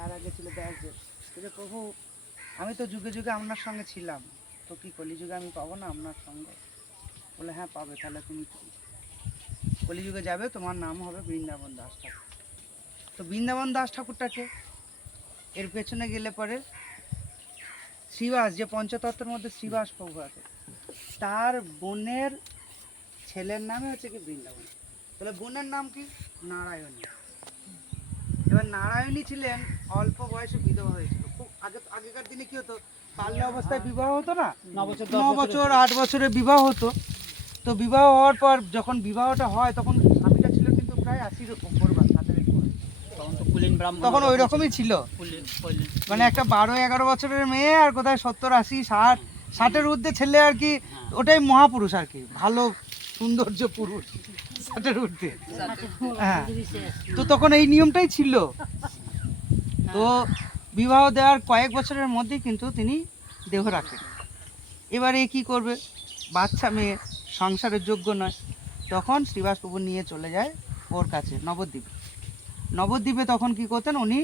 তার আগে ছিল ব্যাসদেব। বলে প্রভু আমি তো যুগে যুগে আপনার সঙ্গে ছিলাম, তো কি কলিযুগে আমি পাবো না আপনার সঙ্গে? বলে হ্যাঁ পাবে, তাহলে তুমি কলিযুগে যাবে, তোমার নাম হবে বৃন্দাবন দাস ঠাকুর। তো বৃন্দাবন দাস ঠাকুরটাকে এর পেছনে গেলে পরে শ্রীবাস, যে পঞ্চতত্ত্বের মধ্যে শ্রীবাস প্রভু আছে, তার বোনের ছেলের নামে হচ্ছে কি বৃন্দাবন। তাহলে বোনের নাম কি? নারায়ণী। এবার নারায়ণী ছিলেন অল্প বয়সে বিধবা হয়েছিল। খুব আগেকার দিনে কি হতো, বাল্য অবস্থায় বিবাহ হতো না, 9 বছর 8 বছরে বিবাহ হতো। তো বিবাহ হওয়ার পর যখন বিবাহটা হয় তখন স্বামীটা ছিল কিন্তু প্রায় 80-র উপর বা 60-এর উপর। তখন ওই রকমই ছিল, মানে একটা 12-11 বছরের মেয়ে আর কোথায় 70-80 60 60-এর ঊর্ধ্বে ছেলে আর কি, ওটাই মহাপুরুষ আর কি, ভালো সৌন্দর্য পুরুষ 60-এর ঊর্ধ্বে। হ্যাঁ, তো তখন এই নিয়মটাই ছিল। তো বিবাহ দেওয়ার কয়েক বছরের মধ্যেই কিন্তু তিনি দেহ রাখেন। এবারে কি করবে, বাচ্চা মেয়ে, সংসারের যোগ্য নয়। তখন শ্রীবাস প্রভু নিয়ে চলে যায় ওর কাছে নবদ্বীপে। নবদ্বীপে তখন কি করতেন উনি,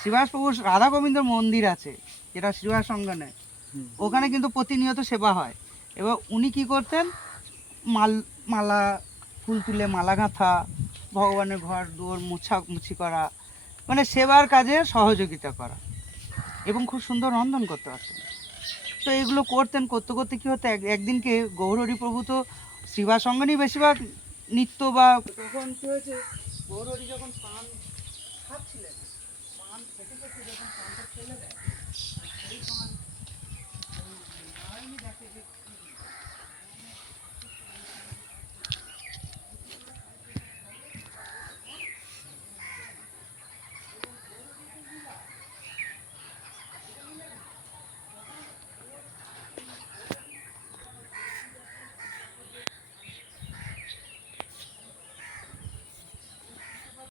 শ্রীবাস প্রভুর রাধা গোবিন্দর মন্দির আছে যেটা শ্রীবাস সঙ্গনে, ওখানে কিন্তু প্রতিনিয়ত সেবা হয়। এবার উনি কি করতেন, মালা ফুল তুলে মালা গাঁথা, ভগবানের ঘর দুয়ার মুছি করা, মানে সেবার কাজে সহযোগিতা করা, এবং খুব সুন্দর রন্ধন করতে পারতেন। তো এগুলো করতেন, করতে করতে কী হতো, একদিনকে গৌরহরি প্রভু তো শ্রীবাস সঙ্গনেই বেশিরভাগ নিত্য, বা তখন কী হয়েছে, গৌরহরি যখন পান খাচ্ছিলেন, পান খেতে খেতে যখন পানটা ফেলে দেয়,